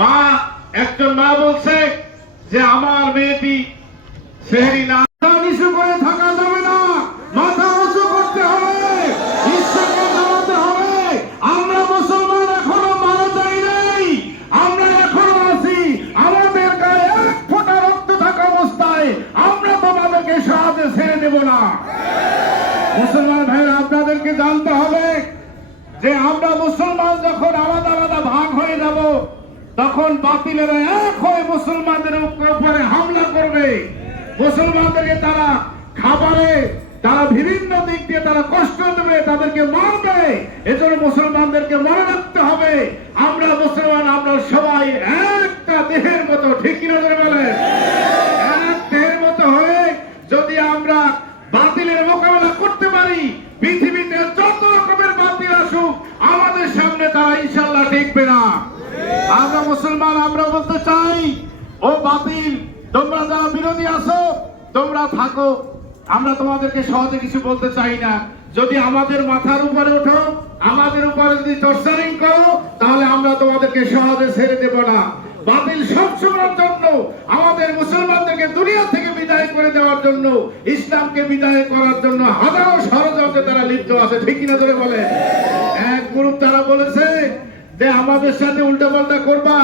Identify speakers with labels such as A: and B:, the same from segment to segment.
A: মা, একজন মা বলছে যে আমার মেয়েটি সেহরি না থাকা যাবে না। মাথা করতে হবে। জানাতে হবে। আমরা মুসলমান এখনও নাই। আমরা আমাদের এক ফোঁটা রক্ত থাকা অবস্থায় আমরা ছেড়ে না। মুসলমান আপনাদেরকে জানতে হবে যে আমরা মুসলমান যখন আলাদা আলাদা ভাগ হয়ে যাব তখন বাতিলেরা এক হয়ে মুসলমানদের উপরে হামলা করবে। মুসলমানদেরকে তারা খাবারে, তারা বিভিন্ন দিক দিয়ে তারা কষ্ট দেবে, তাদেরকে মারবে। এজন্য মুসলমানদেরকে মনে রাখতে হবে, আমরা মুসলমান, আমরা সবাই একটা দেহের মতো, ঠিক কিনা ধরে বলেন এক দেহের মতো হয়ে যদি আমরা বাতিলের মোকাবেলা করতে পারি পৃথিবীতে যত রকমের বাতিল আসুক আমাদের সামনে তারা ইনশাল্লাহ টিকবে না আমরা মুসলমান আমরা বলতে চাই ও বাতিল তোমরা যারা বিরোধী আছো তোমরা থাকো আমরা তোমাদেরকে সহজে কিছু বলতে চাই না। যদি আমাদের মাথার উপরে ওঠো, আমাদের উপরে যদি টর্চারিং করো, তাহলে আমরা তোমাদেরকে সহজে ছেড়ে দেব না। বাতিল সবসময়ের জন্য, আমাদের মুসলমানদেরকে দুনিয়া থেকে বিদায় করে দেওয়ার জন্য, ইসলামকে বিদায় করার জন্য হাজারো ষড়যন্ত্রে তারা লিপ্ত আছে, ঠিক কিনা ধরে বলে এক গ্রুপ তারা বলেছে যে, আমাদের সাথে উল্টা পাল্টা করবা।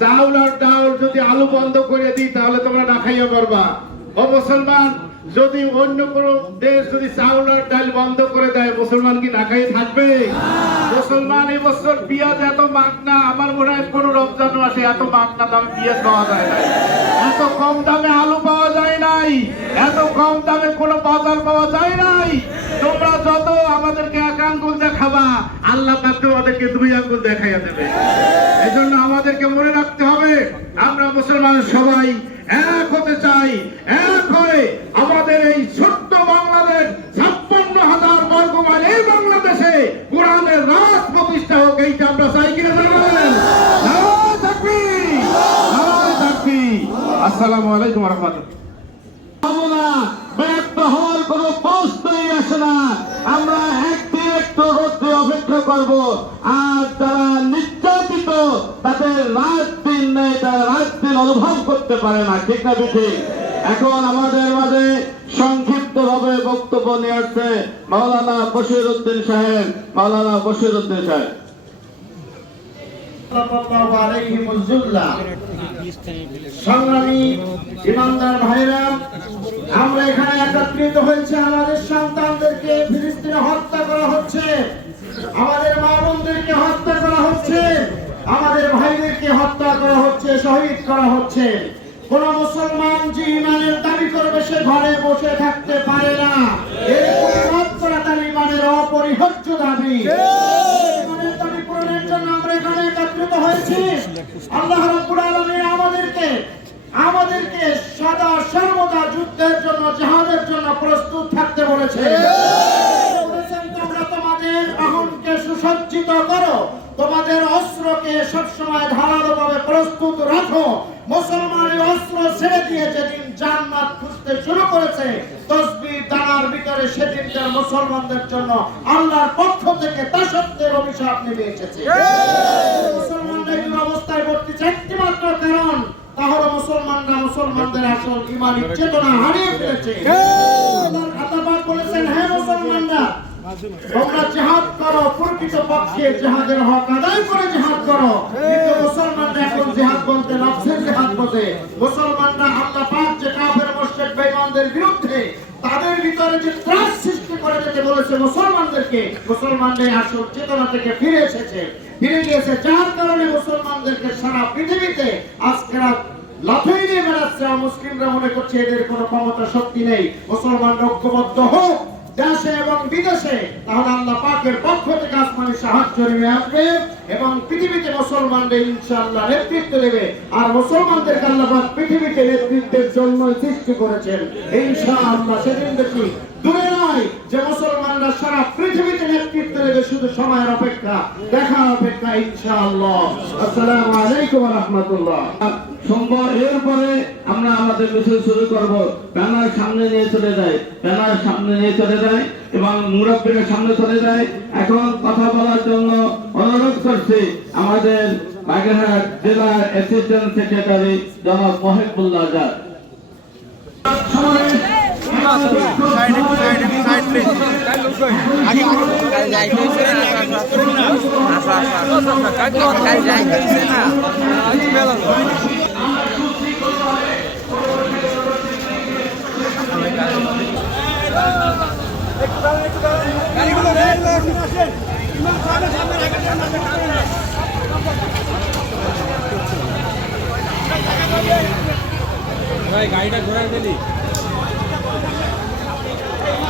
A: চাউল আর ডাউল যদি আলু বন্ধ করে দিই, তাহলে তোমরা না খাইয়া পারবা ও মুসলমান যদি অন্য কোন দেশ যদি চাউল আর ডাল বন্ধ করে দেয়, মুসলমান কি না খাইয়ে থাকবে? মুসলমান এই বছর পেঁয়াজ এত মাগনা আমার মনে হয় কোন রমজান মাসে এত মাগনা দামে পেঁয়াজ পাওয়া যায় না এত কম দামে আলু পাওয়া যায় নাই। এত কম দামে কোনো বাজার পাওয়া যায় নাই। তোমরা যত আমাদেরকে এক আঙ্গুল দেখাবা, আল্লাহ পাক তোমাদেরকে দুই আঙ্গুল দেখাইয়া দেবে। এজন্য আমাদেরকে মনে রাখতে হবে, আমরা মুসলমান সবাই এক হতে চাই, এক হয়ে আমাদের এই ছোট্ট বাংলাদেশ ছাপ্পান্ন হাজার বর্গ এই বাংলাদেশে কোরআনের রাজ প্রতিষ্ঠা হোক, এইটা আমরা চাই কিনা জানাবেন! আসসালামু আলাইকুম রহমতুল্লাহ।
B: প্রশ্নই আসে না। আমরা একদিন একটু রোদ্রে অপেক্ষা করব। আর তাদের রাত দিন নেই, তারা রাত দিন অনুভব করতে পারে না, ঠিক না ঠিক এখন আমাদের মাঝে সংক্ষিপ্ত ভাবে বক্তব্য নিয়ে আসছে মাওলানা বশির উদ্দিন সাহেব। মাওলানা বশির উদ্দিন সাহেব।
C: সংগ্রামী ইমানদার ভাইরা, আমরা এখানে একত্রিত হয়েছে আমাদের সন্তানদেরকে ফিলিস্তিনে হত্যা করা হচ্ছে আমাদের মা বোনদেরকে হত্যা করা হচ্ছে আমাদের ভাইদেরকে হত্যা করা হচ্ছে শহীদ করা হচ্ছে। কোন মুসলমান যে ইমানের দাবি করবে, সে ঘরে বসে থাকতে পারে না। তার ইমানের অপরিহার্য দাবি। ইমানের দাবি পূরণের জন্য আমরা এখানে একত্রিত হয়েছি। আল্লাহ রাব্বুল আলামিন আমাদেরকে আমাদেরকে সদা সর্বদা যুদ্ধের জন্য জিহাদের জন্য প্রস্তুত থাকতে বলেছে বলেছেন, তোমরা তোমাদের বাহনকে সুসজ্জিত করো তোমাদের অস্ত্রকে সবসময় ধারালো ভাবে প্রস্তুত রাখো মুসলমান এই অস্ত্র ছেড়ে দিয়ে যেদিন জান্নাত খুঁজতে শুরু করেছে তসবির দানার ভিতরে সেদিনকার মুসলমানদের জন্য আল্লাহর পক্ষ থেকে দাসত্বের অভিশাপ নেমে এসেছে। মুসলমানরা এই অবস্থায় একটি মাত্র কারণ তাহলে মুসলমানরা মুসলমানদের আসল ইমানি চেতনা হারিয়ে ফেলেছে। আল্লাহর বলেছেন হ্যাঁ মুসলমানরা তোমরা জিহাদ করো প্রকৃত পক্ষে জিহাদের হক আদায় করে জিহাদ করো। কিন্তু মুসলমানরা এখন জিহাদ বলতে নফসের জিহাদ বলতে মুসলমানরা আল্লাহ পাক যে কাফের মুশরিক বেঈমানদের বিরুদ্ধে তাদের ভিতরে যে ত্রাস সৃষ্টি করে যেতে বলেছে মুসলমানদেরকে, মুসলমানদের আসল চেতনা থেকে ফিরে এসেছে। ফিরে গিয়েছে যার কারণে মুসলমানদেরকে সারা পৃথিবীতে আজকেরা লাফিয়ে দিয়ে বেড়াচ্ছে। মুসলিমরা মনে করছে এদের কোনো ক্ষমতা শক্তি নেই। মুসলমান ঐক্যবদ্ধ হোক। দেশে এবং বিদেশে, তাহলে আল্লাহ পাকের পক্ষ থেকে আসমানি সাহায্য নেমে আসবে এবং পৃথিবীতে মুসলমানদের ইনশাল্লাহ নেতৃত্ব দেবে। আর মুসলমানদের আল্লাহ পাক পৃথিবীতে নেতৃত্বের জন্য সৃষ্টি করেছেন। ইনশাআল্লাহ সেদিন দেখি দূরে নয় যে মুসলমানরা সারা পৃথিবীতে নেতৃত্ব দেবে শুধু সময়ের অপেক্ষা। দেখার অপেক্ষা, ইনশাআল্লাহ। আসসালামু আলাইকুম
B: সোমবার এরপরে আমরা আমাদের মিছিল শুরু করব। ব্যানার সামনে নিয়ে চলে যায়। ব্যানার সামনে নিয়ে চলে যায় এবং মুরব্বীরা সামনে চলে যায়। এখন কথা বলার জন্য অনুরোধ করছি আমাদের
D: বাগেরহাট জেলার অ্যাসিস্ট্যান্ট সেক্রেটারি জনাব মহিবুল্লাহ আজাদ
B: গাড়িটা ঘোরায় দিলি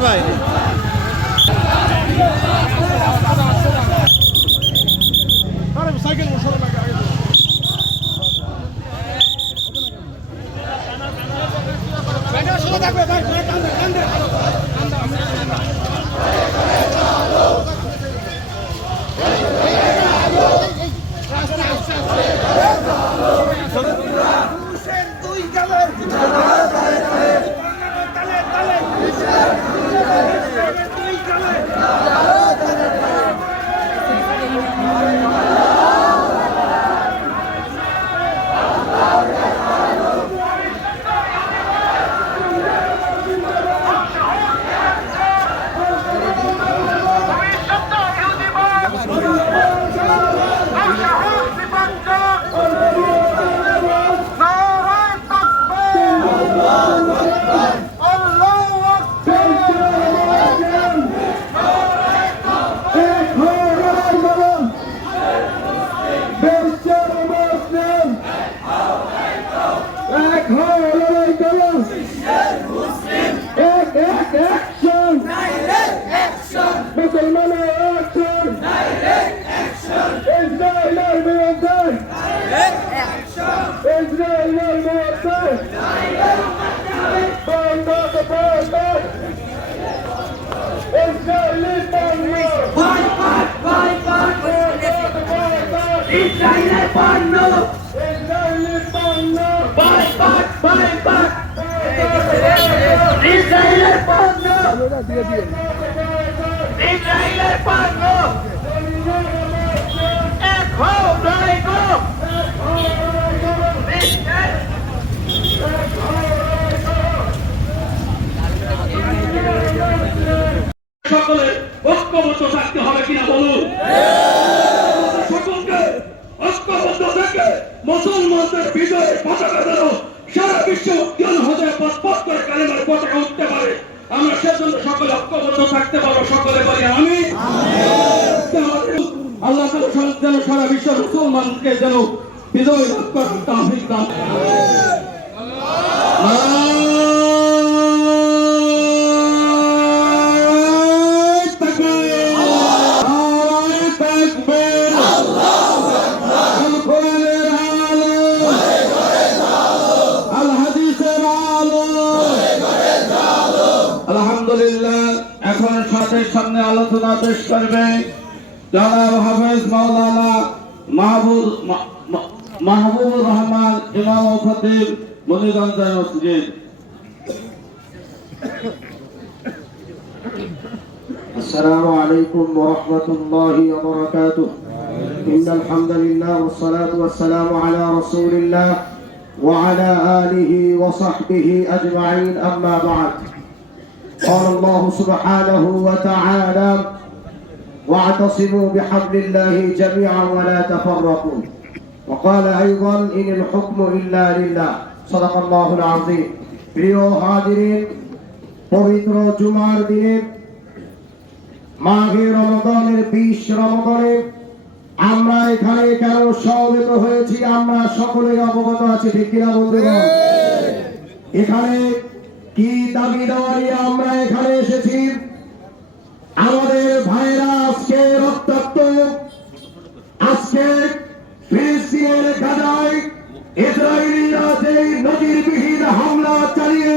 B: ভাই
E: মুসলমানের অ্যাকশন ইসরায়েলের বিরুদ্ধে ইসরায়েলের বিরুদ্ধে বন্ধ বন্ধ ইসরায়েলি বন্ধ
F: ইসরায়েলের পণ্য বয়কট বয়কট ইসরায়েলের পণ্য ইসরায়েলের পণ্য এক নয় গো
B: সকলে ঐক্যবদ্ধ থাকতে হবে কিনা বলুন? ঐক্যবদ্ধ থেকে মুসলমানদের বিজয়ের পতাকা যেন সারা বিশ্ব উজ্জ্বল হতে পথ পথ করে কালেমার পতাকা উঠতে পারে। আমরা সেজন্য সকলে ঐক্যবদ্ধ থাকতে পারব, সকলে বলি আমি আল্লাহ যেন সারা বিশ্ব মুসলমানকে যেন বিজয় লাভ করার তৌফিক দান
D: এখন সাথে সামনে আলোচনা পেশ করবে জনাব হাফেজ মাওলানা মাহবুব মা- মা- মাহবুবুর রহমান ইমাম ও খতিব মনিগঞ্জ মসজিদ
E: السلام عليكم ورحمة الله وبركاته إن الحمد لله والصلاة والسلام على رسول الله وعلى آله وصحبه أجمعين أما بعد قال الله سبحانه وتعالى واعتصموا بحبل الله جميعا ولا تفرقوا وقال أيضا إن الحكم إلا لله صدق الله العظيم প্রিয় হাজিরিন পবিত্র জুমার দিনে মাঘে রমদানের বিশ রমদানে আমরা এখানে কেন সমবেত হয়েছি আমরা সকলে অবগত আছি ঠিক কিনা বন্ধুগণ এখানে কি দাবি আমরা এখানে এসেছি? আমাদের ভাইরা আজকে রক্তাক্ত। আজকে ফিলিস্তিনের গাদায় ইসরায়েলিরা নদীর বিহীন হামলা চালিয়ে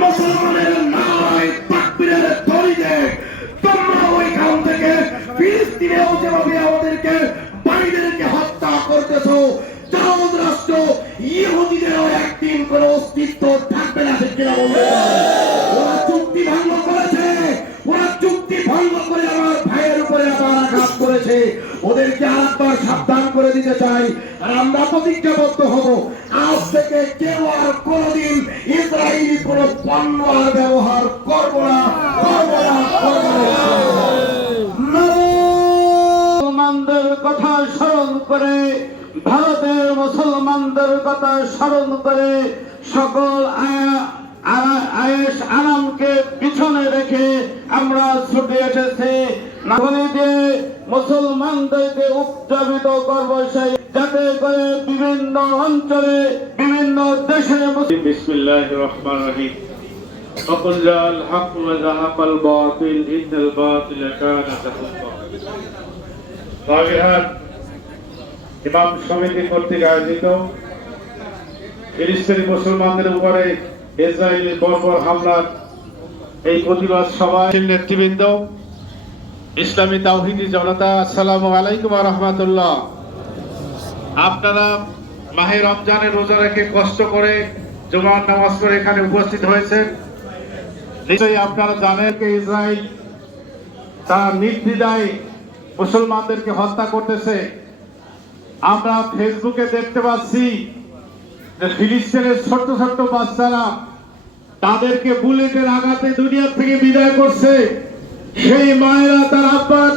E: মুসলমানের নাই তাকবীরের ধ্বনিতে তোমরা ওইখান থেকে ফিলিস্তিনেও যেভাবে আমাদেরকে বাইরেকে হত্যা করতেছো জাহাজ রাষ্ট্র ইহুদিদেরও একদিন কোনো অস্তিত্ব থাকবে না, ঠিক বলবে ওরা চুক্তি ভঙ্গ করেছে, ওরা চুক্তি ভঙ্গ করে আমার ভাইয়ের উপরে আবার আঘাত করেছে। ওদেরকে আরেকবার সাবধান করে দিতে চাই, আর আমরা প্রতিজ্ঞাবদ্ধ হব। থেকে কেউ আর কোনোদিন ইসরায়েলি কোনো পণ্য আর ব্যবহার করব না করব না করব না।
B: কথা স্মরণ করে, ভারতের মুসলমানদের কথা স্মরণ করে সকল আয়েস আনামকে পিছনে রেখে আমরা ছুটে এসেছি। নাগরি দিয়ে মুসলমানদেরকে উজ্জাবিত করব সেই যাতে করে বিভিন্ন অঞ্চলে বিভিন্ন দেশে মুসলিম
A: بسم الله الرحمن الرحيم وقل جاء الحق وزهق الباطل إن الباطل كان زهوقا বাগেরহাট ইমাম সমিতি কর্তৃক আয়োজিত ফিলিস্তিনি মুসলমানদের উপরে ইসরায়েলের বর্বর হামলার এই প্রতিবাদ সভায় নেতৃবৃন্দ ইসলামী তাওহিদি জনতা আসসালামু আলাইকুম রহমতুল্লাহ আপনারা মাহে রমজানের রোজা রেখে কষ্ট করে জুমার নামাজ করে এখানে উপস্থিত হয়েছেন। নিশ্চয়ই আপনারা জানেন যে ইসরায়েল তার নির্দ্বিধায় মুসলমানদেরকে হত্যা করতেছে। আমরা ফেসবুকে দেখতে পাচ্ছি যে ফিলিস্তিনের ছোট্ট ছোট্ট বাচ্চারা তাদেরকে বুলেটের আঘাতে দুনিয়া থেকে বিদায় করছে। সেই মায়েরা তার আব্বার